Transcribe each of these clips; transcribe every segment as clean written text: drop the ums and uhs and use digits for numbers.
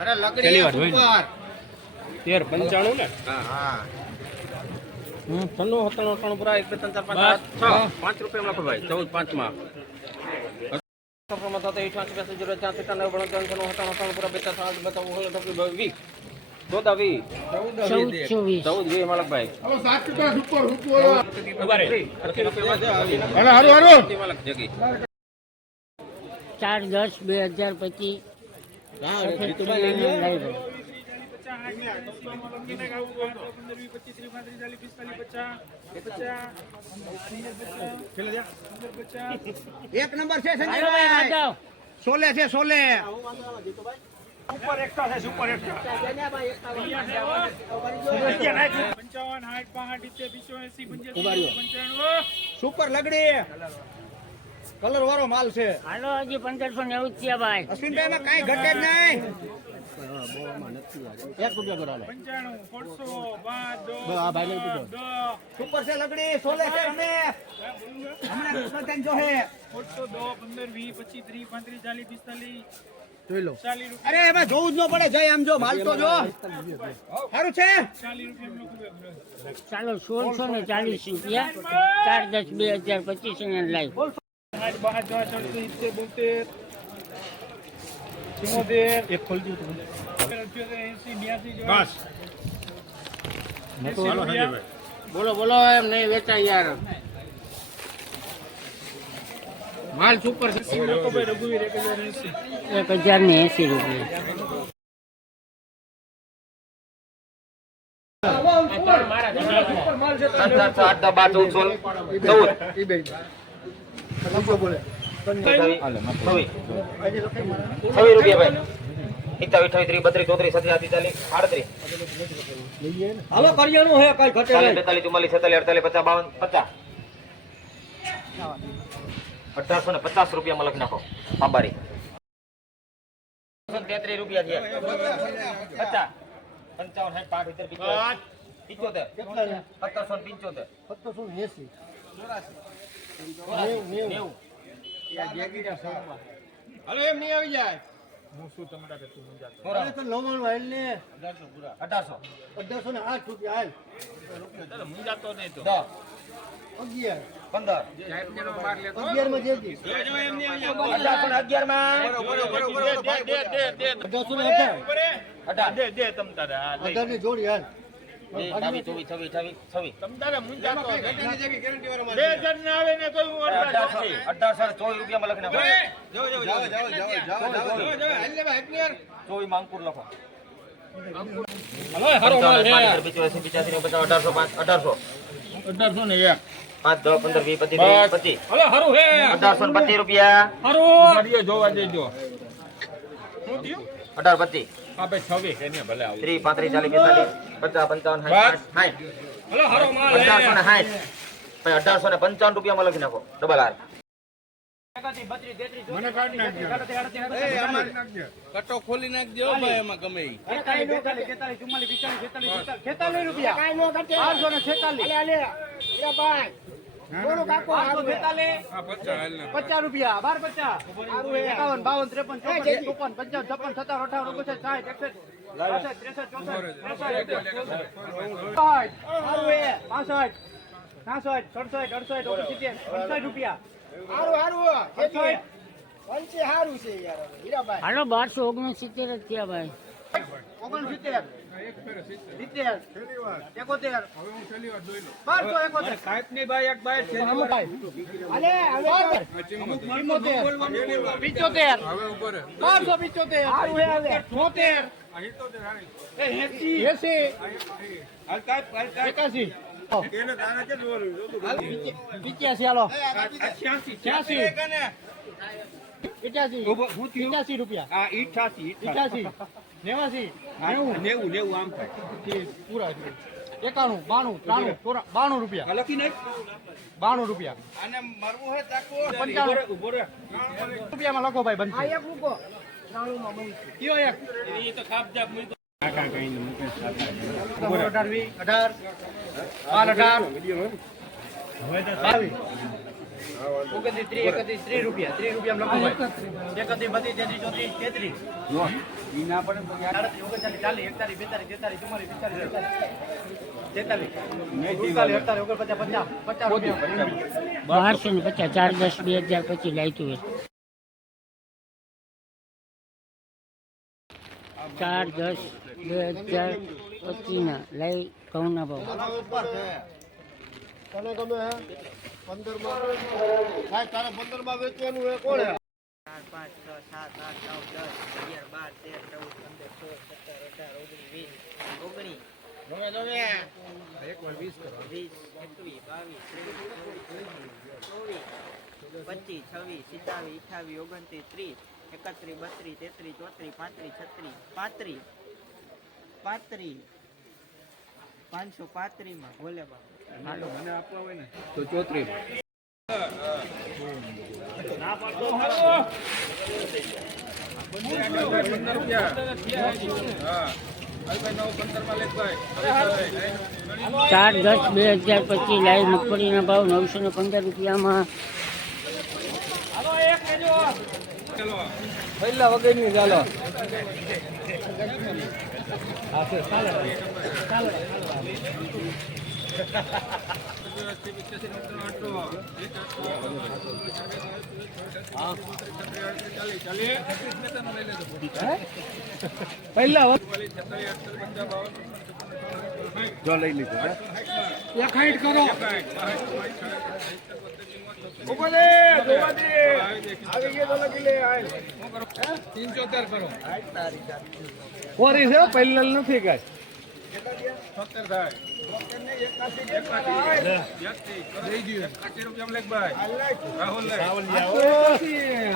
અરે લકડી ઉપર 1395 ને હા 96 પૂરા 1 2 3 4 5 રૂપિયા માં ભાઈ 14 5 માં પૂરા 14 માલકભાઈ 1 નંબર છે સંજયભાઈ સોલે છે સોલે સુપર એક્સ્ટ્રા છે સુપર એક્સ્ટ્રા 55 સુપર લગડી કલર વાળો માલ છે હાલો હજી 1590 થયા ભાઈ અશ્વિનભાઈ માં કઈ ઘટે જ નહીં 1 રૂપિયા સુપર છે લગડી સોલે છે અમે હમણાં કૃષ્ણ જો હે 425 જોઈ લો અરે એમાં જોવું જ ન પડે જય આમ જો માલ તો જો સારું છે ચાલો 1640 રૂપિયા 4-10-2025 ને લાઈવ એક ખોલજો બસ બોલો બોલો એમ નહીં વેચાય યાર માલ સુપર છે 1080 રૂપિયા હાલો કરિયાણું હે કઈ ઘટે નહીં 42 44 45 1850 રૂપિયામાં લખી નાખો આબારી 33 રૂપિયા છે 50 55 60 75 હાલો એમ નહીં આવી જાય હું શું તમારા કે તું મુંજા તો 99 હાલ ને 1800 ને 8 રૂપિયા હાલ ચાલો મુંજા તો નહીં તો 11 15 11 માં જેજી 1811 માં દે તમ તારે આ લઈ 18 ની જોડી હાલ 26 તમ તારે મુંજા તો 2000 ના આવે ને કોઈ 1824 રૂપિયામાં લખી નાખો ચોવી માંગપુર લખો હલો હારો માલ હે 85 1805 1800 ને 1 5 10 15 20 25 હલો હારું હે 1825 રૂપિયા હારું ગાડીઓ જોવા દેજો શું થયું 1825 આ ભાઈ 26 એને ભલે આવું 30 35 40 45 50 55 60 હલો હારો માલ હે 1860 ભાઈ 1855 રૂપિયામાં લખી નાખો ડબલ આર મને કાઢ નાખજો કટો ખોલી નાખજો ભાઈ એમાં ગમે 46 રૂપિયા કાઈ નો ઘટે 50 રૂપિયા 12 50 51 52 53 54 55 56 57 58 રૂપિયા હાલો 1269 થયા ભાઈ 69 70 71 88 રૂપિયા 88 89 90 આમ થાય પૂરા 91 92 93 92 રૂપિયા લખી નાખ 92 રૂપિયા આને મરવું હે તાકો 55 ઉભો રે રૂપિયામાં લખો ભાઈ બંધ એક મૂકો કયો એક એ તો ખાપ જાપ મૂકો કાકા કઈ ને મૂકે 18 18 22 22 ઓગણત્રીસ, 30 રૂપિયા 30 રૂપિયા લખો ભાઈ 31, 32, 33, 34, 33 ઈ ના પડે તો યાર 38, 39, 40, 41, 42, 43, 44, 45, 46, 47, 48, 50 રૂપિયા 1250, 4, 10, 2025 લાઈટું છે. 4, 10, 2025 ના લઈ ઘઉંના ભાવ. તને ગમે હે 15 માં ભાઈ તારે 15 માં વેચવાનું હે કોણે 4, 5, 6, 7, 8, 9, 10, 11, 12, 13, 14, 15, 16, 17, 18, 19, 20, 535 માં ભોલે બાબા મને આપવા હોય ને તો 34 15 રૂપિયા હા 15 માં લેખ ભાઈ 4, 10, 2025 લાઈ મગફળીના ભાવ 915 રૂપિયામાં. ચલો પહેલા વગરની ચાલો પહેલા જો લઈ લીધું હે 61 કરો ઉપર જોવા દે આવી ગયો તો લખી લે 73 કરો કોરી છે પહેલા નથી કાઈ 70 થાય 81 રૂપિયા લેખ ભાઈ રાહુલ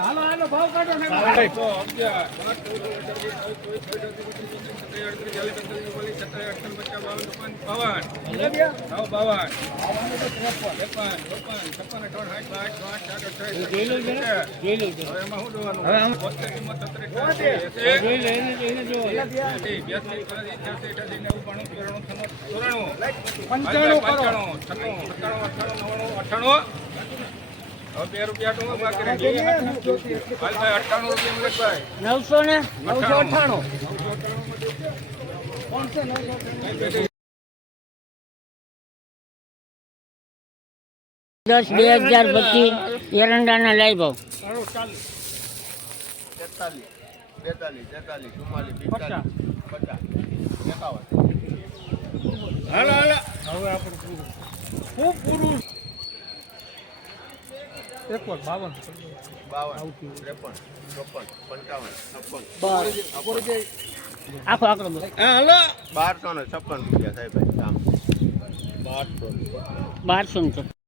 હાલો ભાવ કાઢો ને હવે 2 રૂપિયા તો બાકી રહી ગયા 98 રૂપિયા લેખ ભાઈ 900 10, 2025 એરંડાના લાઈ ભાવ 43 42 43 44 45 ખૂબ પૂરું 51 52 આખો આંકડો બોલો. હાલો 1256 રૂપિયા થાય ભાઈ કામ 1200.